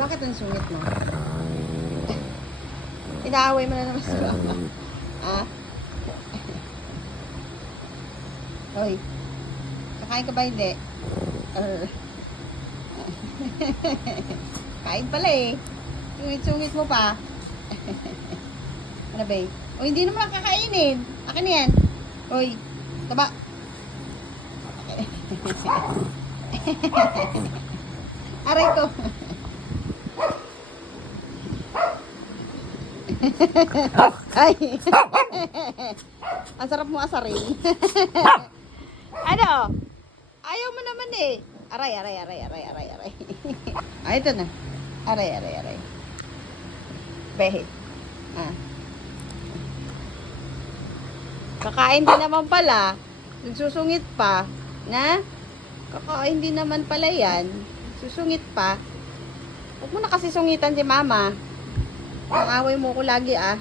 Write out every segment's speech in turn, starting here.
Bakit ang sungit mo? Inaaway mo na naman sa mama. Ah? Hoy. Kakain ka ba hindi? Kain pala eh. Sungit-sungit mo pa. Ano ba eh? O hindi naman kakainin. Akin yan. Hoy. Taba. Aray ko. Ay. Ang sarap mo asarin. Ano? Ayaw mo naman eh. Aray. Ah, ito na. Aray. Behe. Ah. Kakain din naman pala. Nagsusungit pa. Na? Kakain din naman pala yan. Susungit pa. Huwag mo na kasi sungitan si mama. Ang away mo ko lagi ah.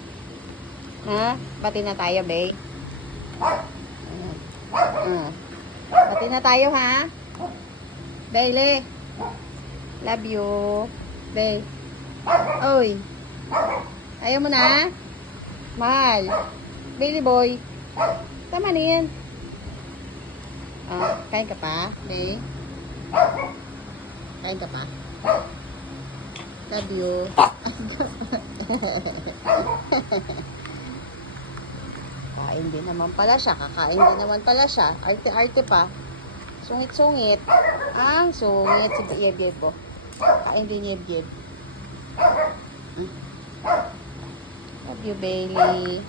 Ha? Bati na tayo, bae. Bati na tayo, ha? Bailey. Love you. Bae. Oy. Ayaw mo na? Mahal. Bailey boy. Tama na yan. Kain ka pa, bae? Kain ka pa? Love you. Kain din naman pala siya. Kakain din naman pala siya. Arte-arte pa. Sungit-sungit. Ang sungit. Si Yeb-Yeb po. Kain din Yeb-Yeb. Love you, Bailey.